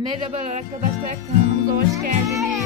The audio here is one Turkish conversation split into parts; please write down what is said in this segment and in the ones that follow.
Merhaba arkadaşlar kanalımıza hoş geldiniz.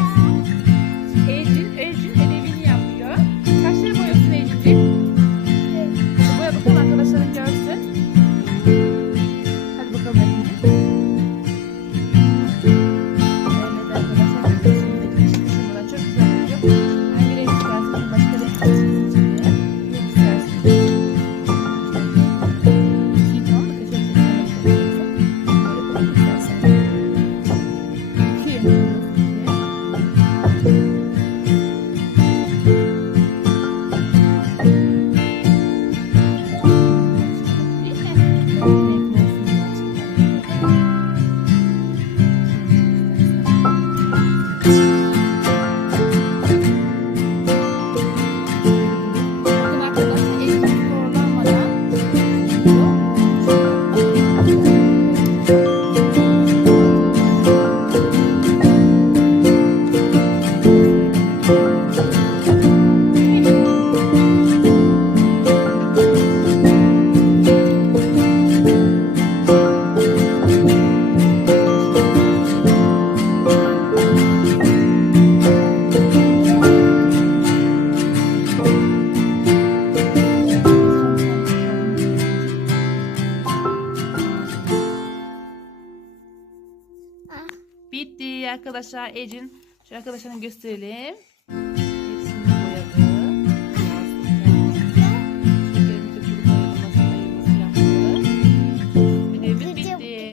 Bitti arkadaşlar Ecin. Şu arkadaşlarına gösterelim.